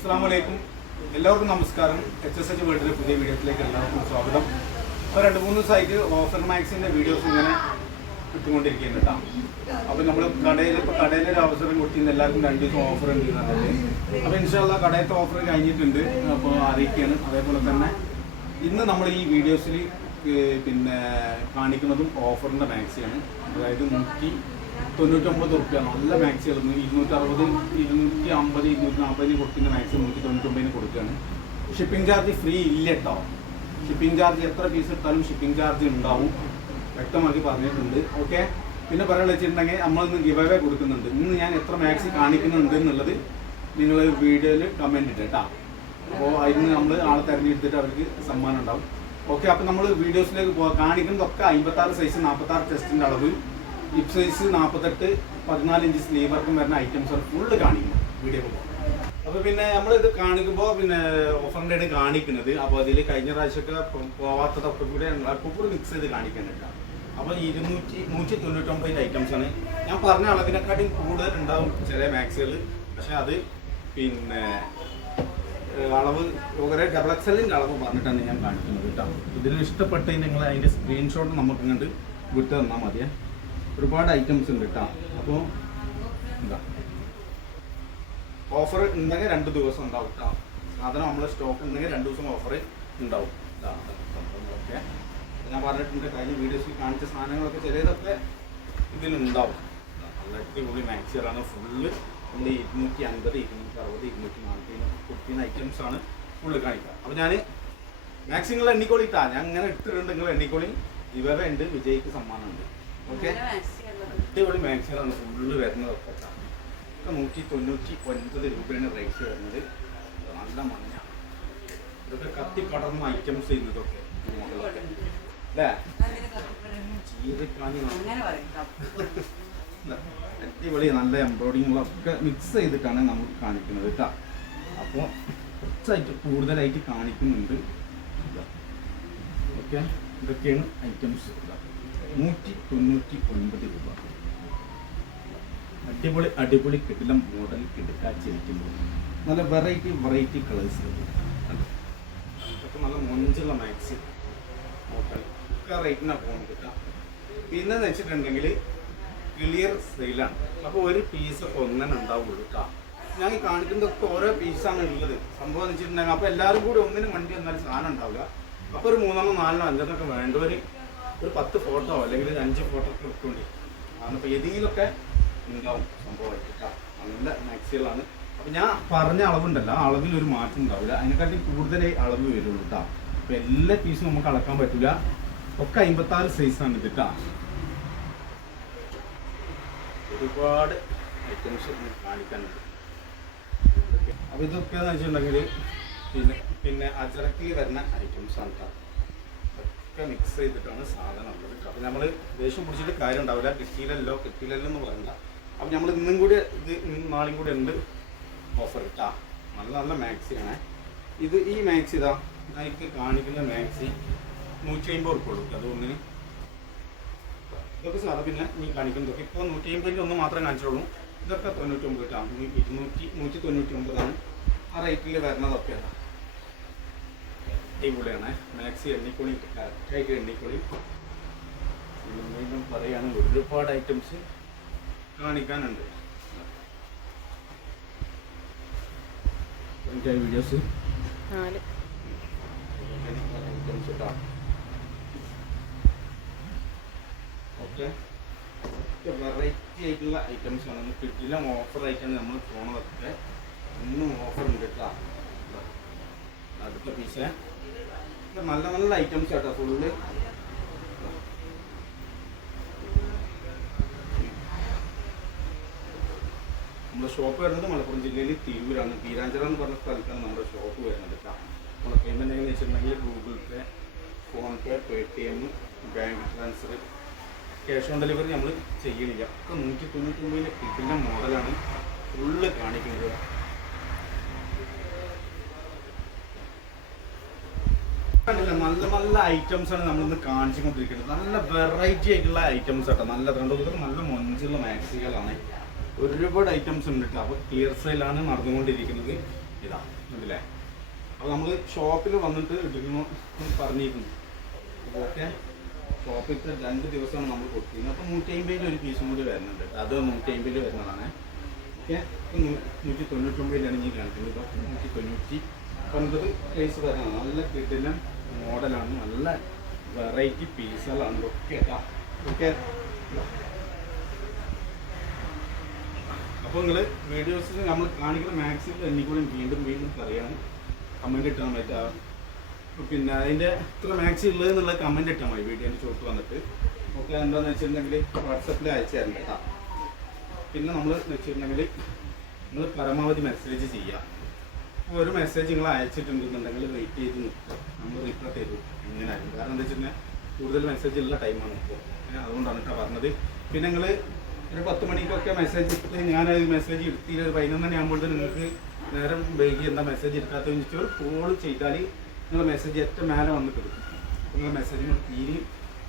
അസ്സലാമലൈക്കും. എല്ലാവർക്കും നമസ്കാരം. HSH വേൾഡിലെ പുതിയ വീഡിയോയിലേക്ക് എല്ലാവർക്കും സ്വാഗതം. അപ്പോൾ 2-3 ദിവസമായിട്ട് ഓഫർ മാക്സിൻ്റെ വീഡിയോസ് ഇങ്ങനെ ഇട്ടുകൊണ്ടിരിക്കുകയാണ് കേട്ടോ. അപ്പോൾ നമ്മൾ കടയിലൊരു അവസരം കൊടുത്തിരുന്ന എല്ലാവർക്കും 2 ദിവസം ഓഫർ ഉണ്ട് എന്നുള്ളത്. അപ്പോൾ ഇൻഷാല്ലാ കടയത്തെ ഓഫർ കഴിഞ്ഞിട്ടുണ്ട്, അപ്പോൾ അറിയിക്കുകയാണ്. അതേപോലെ തന്നെ ഇന്ന് നമ്മൾ ഈ വീഡിയോസിൽ പിന്നെ കാണിക്കുന്നതും ഓഫറിൻ്റെ മാക്സിയാണ്. അതായത് 199 റുപ്യ നല്ല മാക്സികൾ 260, 250, 240 കൊടുക്കുന്ന മാക്സി 199 കൊടുക്കുകയാണ്. ഷിപ്പിംഗ് ചാർജ് ഫ്രീ ഇല്ല കേട്ടോ. ഷിപ്പിംഗ് ചാർജ് എത്ര പീസ് എടുത്താലും ഷിപ്പിംഗ് ചാർജ് ഉണ്ടാവും, വ്യക്തമാക്കി പറഞ്ഞിട്ടുണ്ട്. ഓക്കെ. പിന്നെ പറയാൻ വെച്ചിട്ടുണ്ടെങ്കിൽ നമ്മളിന്ന് ഗിവ് അവേ കൊടുക്കുന്നുണ്ട്. ഇന്ന് ഞാൻ എത്ര മാക്സി കാണിക്കുന്നുണ്ട് എന്നുള്ളത് നിങ്ങൾ വീഡിയോയിൽ കമൻറ്റ് ഇട്ട് കേട്ടോ. അപ്പോൾ അതിന് നമ്മൾ ആളെ തിരഞ്ഞെടുത്തിട്ട് അവർക്ക് സമ്മാനം ഉണ്ടാവും. ഓക്കെ. അപ്പോൾ നമ്മൾ വീഡിയോസിലേക്ക് പോകാം. കാണിക്കുന്നതൊക്കെ 56 സൈസ് 46 ചെസ്റ്റിൻ്റെ അളവ്, ഹിപ്പ് സൈസ് 48, 14 ഇഞ്ച് സ്ലീവ് വർക്കും വരുന്ന ഐറ്റംസാണ് ഫുള്ള് കാണിക്കുന്നത് വീഡിയോ പോകുമ്പോൾ. അപ്പോൾ പിന്നെ നമ്മളിത് കാണിക്കുമ്പോൾ പിന്നെ ഓഫറിൻ്റെ ആണ് കാണിക്കുന്നത്. അപ്പോൾ അതിൽ കഴിഞ്ഞ പ്രാവശ്യമൊക്കെ പോവാത്തതൊക്കെ കൂടെ മിക്സ് ചെയ്ത് കാണിക്കുന്നുണ്ട്. അപ്പോൾ 199 ഐറ്റംസാണ്. ഞാൻ പറഞ്ഞ അളവിനെക്കാട്ടിയും കൂടുതൽ ഉണ്ടാവും ചില മാക്സുകൾ. പക്ഷേ അത് പിന്നെ അളവ് ഒരു ഡബിൾ എക്സലിൻ്റെ അളവ് പറഞ്ഞിട്ടാണ് ഞാൻ കാണിക്കുന്നത് കേട്ടോ. ഇതിൽ ഇഷ്ടപ്പെട്ട് നിങ്ങൾ അതിൻ്റെ സ്ക്രീൻഷോട്ട് നമുക്ക് ഇങ്ങോട്ട് വിട്ട് തന്നാൽ മതിയേ. ഒരുപാട് ഐറ്റംസ് ഉണ്ട് കേട്ടോ. അപ്പോൾ എന്താ ഓഫർ ഉണ്ടെങ്കിൽ 2 ദിവസം ഉണ്ടാവും കേട്ടോ. സാധനം നമ്മൾ സ്റ്റോക്ക് ഉണ്ടെങ്കിൽ 2 ദിവസം ഓഫർ ഉണ്ടാവും. ഓക്കെ. ഞാൻ പറഞ്ഞിട്ടുണ്ട് കഴിഞ്ഞ വീഡിയോസിൽ കാണിച്ച സാധനങ്ങളൊക്കെ ചിലതൊക്കെ ഇതിലുണ്ടാവും. നല്ല അടിപൊളി മാക്സികളാണ് ഫുള്ള്. നമ്മൾ 250, 260, 240 കൊടുക്കുന്ന ഐറ്റംസാണ് ഫുള്ള് കാണിക്കുക. അപ്പോൾ ഞാൻ മാക്സിങ്ങൾ എണ്ണിക്കോളി ഇട്ടാ ഞാൻ ഇങ്ങനെ ഇട്ടിട്ടുണ്ട്. നിങ്ങൾ എണ്ണിക്കോളി. ഇവരെ ഉണ്ട്, വിജയ്ക്ക് സമ്മാനമുണ്ട്. ഓക്കെ. അടിപൊളി മാക്സികളാണ് ഫുള്ള് വരുന്നതൊക്കെ. ഒക്കെ 199 രൂപയാണ് റേറ്റ് വരുന്നത്. നല്ല മഞ്ഞ ഇതൊക്കെ കത്തി പടർന്ന ഐറ്റംസ് ചെയ്യുന്നതൊക്കെ അല്ലേ. അടിപൊളി നല്ല എംബ്രോയിഡിങ്ങുകളൊക്കെ മിക്സ് ചെയ്തിട്ടാണ് നമുക്ക് കാണിക്കുന്നത് കേട്ടോ. അപ്പോൾ കുറച്ചായിട്ട് കൂടുതലായിട്ട് കാണിക്കുന്നുണ്ട്. ഓക്കെ. ഇതൊക്കെയാണ് ഐറ്റംസ്. 199 രൂപ. അടിപൊളി കിട്ടില്ല മോഡൽ കിടക്കാച്ചിരിക്കുമ്പോൾ നല്ല വെറൈറ്റി കളേഴ്സ്. ഇതൊക്കെ നല്ല മൊഞ്ചുള്ള മാക്സി നോക്കാൻ ഒക്കെ റേറ്റിനാണ് പോകുന്നത് കിട്ടാം. പിന്നെ വെച്ചിട്ടുണ്ടെങ്കിൽ ക്ലിയർ സെയിലാണ്. അപ്പോൾ ഒരു പീസ് ഒന്നേ ഉണ്ടാവുള്ളൂ കേട്ടോ. ഞാൻ ഈ കാണിക്കുന്നതൊക്കെ ഓരോ പീസാണ് ഉള്ളത്. സംഭവം എന്ന് വെച്ചിട്ടുണ്ടെങ്കിൽ അപ്പോൾ എല്ലാവരും കൂടി ഒന്നിനും വണ്ടി വന്നാലും സാധനം ഉണ്ടാവില്ല. അപ്പോൾ ഒരു 3, 4, 5 വേണ്ടവർ ഒരു 10 ഫോട്ടോ അല്ലെങ്കിൽ 5 ഫോട്ടോ ഒക്കെ എടുത്തുകൊണ്ട് അപ്പോൾ ഏതെങ്കിലുമൊക്കെ ഉണ്ടാവും സംഭവമായിട്ട് കേട്ടോ. നല്ല മാക്സികളാണ്. അപ്പോൾ ഞാൻ പറഞ്ഞ അളവുണ്ടല്ലോ, ആ അളവിൽ ഒരു മാറ്റം ഉണ്ടാവില്ല. അതിനെക്കാട്ടി കൂടുതൽ അളവ് വരുള്ളൂ കേട്ടോ. അപ്പോൾ എല്ലാ പീസും നമുക്ക് അളക്കാൻ പറ്റില്ല. ഒക്കെ 56 സൈസാണ് ഇത് കേട്ടോ. ഒരുപാട് ഐറ്റംസ് കാണിക്കാനുണ്ട്. അപ്പോൾ ഇതൊക്കെയെന്ന് വെച്ചിട്ടുണ്ടെങ്കിൽ പിന്നെ അജറക്കിൽ വരുന്ന ഐറ്റംസാണ് കേട്ടോ. ഒക്കെ മിക്സ് ചെയ്തിട്ടാണ് സാധനം ഉള്ളത്. അപ്പോൾ നമ്മൾ ദേഷ്യം പിടിച്ചിട്ട് കാര്യം ഉണ്ടാവില്ല. കിട്ടിയില്ലല്ലോ എന്ന് പറയണ്ട. അപ്പോൾ നമ്മൾ ഇന്നും കൂടി ഇത് നാളെയും കൂടി ഉണ്ട് ഓഫർ കേട്ടോ. നല്ല മാക്സിയാണ് ഇത്. ഈ മാക്സി ഇതാ എനിക്ക് കാണിക്കുന്ന മാക്സി 150 ഉറുപ്പിക ഉള്ളൂ. അതൊന്നിന് ഇതൊക്കെ സാധനം. പിന്നെ ഈ കാണിക്കുന്നതൊക്കെ ഇപ്പോൾ 150 ഒന്ന് മാത്രമേ കാണിച്ചുള്ളൂ. ഇതൊക്കെ 99 കേട്ടോ. 199 ആ റേറ്റിൽ വരുന്നതൊക്കെയാണ്. അടിപൊളിയാണ് മാക്സി. എണ്ണിക്കൊളി കറക്റ്റായിട്ട് എണ്ണിക്കൊളി. വീണ്ടും പറയുകയാണ് ഒരുപാട് ഐറ്റംസ് കാണിക്കാനുണ്ട്. വീഡിയോസ് ഐറ്റംസ് കേട്ടോ. ഓക്കെ. വെറൈറ്റി ആയിട്ടുള്ള ഐറ്റംസ് ആണ്. കിട്ടില്ല ഓഫർ ആയിട്ടാണ് നമ്മൾ പോണതൊക്കെ. ഇന്നും ഓഫർ ഉണ്ട് കേട്ടോ. അടുത്ത പീസ് നല്ല ഐറ്റംസ് കേട്ടോ ഫുള്ള്. നമ്മുടെ ഷോപ്പ് വരുന്നത് മലപ്പുറം ജില്ലയിൽ തിരൂരാണ്. പീരാഞ്ചിറ എന്ന് പറഞ്ഞ സ്ഥലത്താണ് നമ്മുടെ ഷോപ്പ് വരുന്നത് കേട്ടോ. നമ്മുടെ പേയ്മെൻറ്റ് എങ്ങനെയാണെന്ന് വെച്ചിട്ടുണ്ടെങ്കിൽ Google pay, PhonePe, Paytm, bank transfer, cash on delivery നമ്മൾ ചെയ്യണില്ല. ഒക്കെ 199 കിട്ടുന്ന മോഡലാണ് ഫുള്ള് കാണിക്കുന്നത്. നല്ല ഐറ്റംസ് ആണ് നമ്മളിന്ന് കാണിച്ചുകൊണ്ടിരിക്കുന്നത്. നല്ല വെറൈറ്റി ആയിട്ടുള്ള ഐറ്റംസ് കേട്ടോ. നല്ല മൊഞ്ചുള്ള മാക്സികളാണ്. ഒരുപാട് ഐറ്റംസ് ഉണ്ട് കേട്ടോ. അപ്പോൾ ക്ലിയർ സെയിലാണ് നടന്നുകൊണ്ടിരിക്കുന്നത്. ഇതാ ഉണ്ടല്ലേ. അപ്പോൾ നമ്മൾ ഷോപ്പിൽ വന്നിട്ട് എടുക്കുന്നു പറഞ്ഞിരിക്കുന്നു. ഓക്കെ, ഷോപ്പിലത്തെ 2 ദിവസമാണ് നമ്മൾ കൊടുത്തിരുന്നത്. അപ്പോൾ 150 ഒരു പീസും കൂടി വരുന്നുണ്ട്. അത് 150 വരുന്നതാണ്. ഓക്കെ, 199 ഇനി കാണിക്കുന്നത്. ഇതൊക്കെ 199 പ്രൈസ് വരുന്നതാണ്. നല്ല കിടിലൻ മോഡലാണ്, നല്ല വെറൈറ്റി പീസുകളാണ് ഇതൊക്കെ കേട്ടോ. ഓക്കെ, അപ്പോൾ നിങ്ങൾ വീഡിയോസിൽ നമ്മൾ കാണിക്കുന്ന മാക്സിമം എനിക്കൂടെ വീണ്ടും വീണ്ടും അറിയണം. കമൻറ്റ് ഇട്ടാൽ പറ്റുക. പിന്നെ അതിൻ്റെ എത്ര മാക്സി ഉള്ളത് എന്നുള്ള കമൻറ്റ് ഇട്ടാൽ മതി വീഡിയോൻ്റെ ചോട്ട് വന്നിട്ട്. ഓക്കെ, എന്താണെന്ന് വെച്ചിട്ടുണ്ടെങ്കിൽ വാട്സപ്പിൽ അയച്ചു തരണ്ട കേട്ടോ. പിന്നെ നമ്മൾ വെച്ചിട്ടുണ്ടെങ്കിൽ നിങ്ങൾ പരമാവധി മെസ്സേജ് ചെയ്യുക. ഒരു മെസ്സേജ് നിങ്ങൾ അയച്ചിട്ടുണ്ടെന്നുണ്ടെങ്കിൽ വെയിറ്റ് ചെയ്ത് നിൽക്കുക, നമ്മൾ റിപ്ലൈ തരും എങ്ങനെയായിരുന്നു. കാരണം എന്താ വെച്ചിട്ടുണ്ടെങ്കിൽ കൂടുതൽ മെസ്സേജ് ഉള്ള ടൈമാണ് ഇപ്പോൾ, അതുകൊണ്ടാണ് കേട്ടോ പറഞ്ഞത്. പിന്നെ നിങ്ങൾ ഒരു 10 മണിക്കൊക്കെ മെസ്സേജ് ഇട്ട് ഞാനത് മെസ്സേജ് എടുത്തില്ല, ഒരു 11 മണിയാകുമ്പോഴത്തേന് നിങ്ങൾക്ക് നേരം വൈകി എന്താ മെസ്സേജ് എടുക്കാത്തതെന്ന് വെച്ചിട്ട് ഒരു കോൾ ചെയ്താൽ നിങ്ങൾ മെസ്സേജ് ഏറ്റവും മേലെ വന്ന് കിടക്കും. നിങ്ങൾ മെസ്സേജ് തീരെ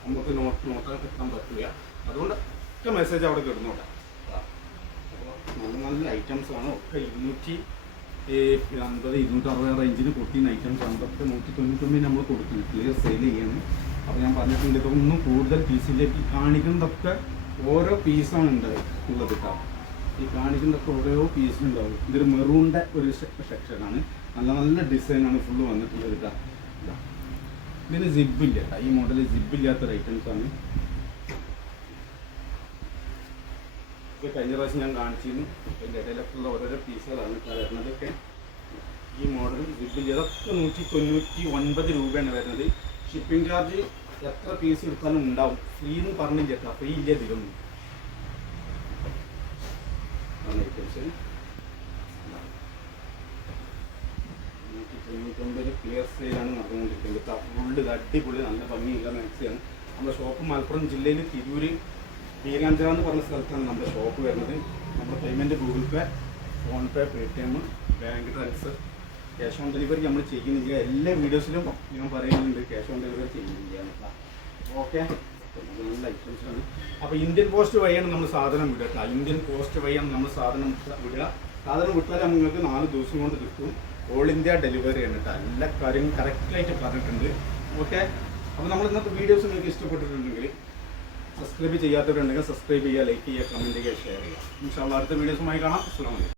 നമുക്ക് നോക്കാൻ കിട്ടാൻ പറ്റില്ല. അതുകൊണ്ട് ഒറ്റ മെസ്സേജ് അവിടെ കിടന്നോട്ടെ. അപ്പോൾ നല്ല നല്ല ഐറ്റംസാണ് ഒക്കെ 250, 260 റേഞ്ചിന് കൊടുക്കുന്ന ഐറ്റംസാണ്. ഇതൊക്കെ 199 നമ്മൾ കൊടുക്കുന്നത്, ക്ലിയർ സെയിൽ ചെയ്യണം. അപ്പോൾ ഞാൻ പറഞ്ഞിട്ടുണ്ട് ഇതൊന്നും കൂടുതൽ പീസിലേക്ക് കാണിക്കുന്നതൊക്കെ ഓരോ പീസാണ് ഉള്ളത് കേട്ടോ. ഈ കാണിക്കുന്നതൊക്കെ ഓരോ പീസിലുണ്ടാവും. ഇതൊരു മെറൂണിൻ്റെ ഒരു സെക്ഷനാണ്. നല്ല നല്ല ഡിസൈനാണ് ഫുള്ള് വന്നിട്ടുള്ളത് കേട്ടോ. ഇതിന് ജിബില്ല കേട്ടോ, ഈ മോഡൽ ജിബില്ലാത്തൊരു ഐറ്റംസാണ്. ഇത് കഴിഞ്ഞ പ്രാവശ്യം ഞാൻ കാണിച്ചിരുന്നു. അതിൻ്റെ ഇടയിലൊക്കെ ഉള്ള ഓരോരോ പീസുകളാണ് വരുന്നതൊക്കെ. ഈ മോഡൽ ജിബില്ല. ഇതൊക്കെ 199 രൂപയാണ് വരുന്നത്. ഷിപ്പിംഗ് ചാർജ് എത്ര പീസ് എടുത്താലും ഉണ്ടാവും. ഫ്രീ എന്ന് പറഞ്ഞില്ല കേട്ടോ, ഫ്രീ ഇല്ല ഇതിലൊന്നും. ഐറ്റംസ് 199 ക്ലിയർ സെയിലാണ് നടന്നുകൊണ്ടിരിക്കുന്നത്. ഫുള്ള് ഇത് അടിപൊളി നല്ല ഭംഗിയുള്ള മാക്സിയാണ്. നമ്മുടെ ഷോപ്പ് മലപ്പുറം ജില്ലയിൽ തിരൂർ വീരാഞ്ചിറ എന്ന് പറഞ്ഞ സ്ഥലത്താണ് നമ്മുടെ ഷോപ്പ് വരുന്നത്. നമ്മുടെ payment Google pay, phone pay, Paytm, bank transfer, cash on delivery നമ്മൾ ചെയ്യുന്നില്ല. എല്ലാ വീഡിയോസിലും ഞാൻ പറയുന്നുണ്ട് ക്യാഷ് ഓൺ ഡെലിവറി ചെയ്യുന്നില്ല. ഓക്കെ, നല്ല ഐറ്റംസാണ്. അപ്പോൾ ഇന്ത്യൻ പോസ്റ്റ് വഴിയാണ് നമ്മൾ സാധനം വിടുക കേട്ടോ. ഇന്ത്യൻ പോസ്റ്റ് വഴിയാണ് നമ്മൾ സാധനം വിടുക. സാധനം വിട്ടാൽ നിങ്ങൾക്ക് 4 ദിവസം കൊണ്ട് കിട്ടും. ഓൾ ഇന്ത്യ ഡെലിവറിയാണ് കേട്ടോ. എല്ലാ കാര്യങ്ങളും കറക്റ്റായിട്ട് പറഞ്ഞിട്ടുണ്ട്. ഓക്കെ, അപ്പോൾ നമ്മൾ ഇന്നത്തെ വീഡിയോസ് നിങ്ങൾക്ക് ഇഷ്ടപ്പെട്ടിട്ടുണ്ടെങ്കിൽ സബ്സ്ക്രൈബ് ചെയ്യാത്തവരുണ്ടെങ്കിൽ സബ്സ്ക്രൈബ് ചെയ്യുക, ലൈക്ക് ചെയ്യുക, കമൻറ്റ് ചെയ്യുക, ഷെയർ ചെയ്യുക. ഇൻഷാ അല്ലാഹ് അടുത്ത വീഡിയോസുമായി കാണാം. അസ്സലാമു അലൈക്കും.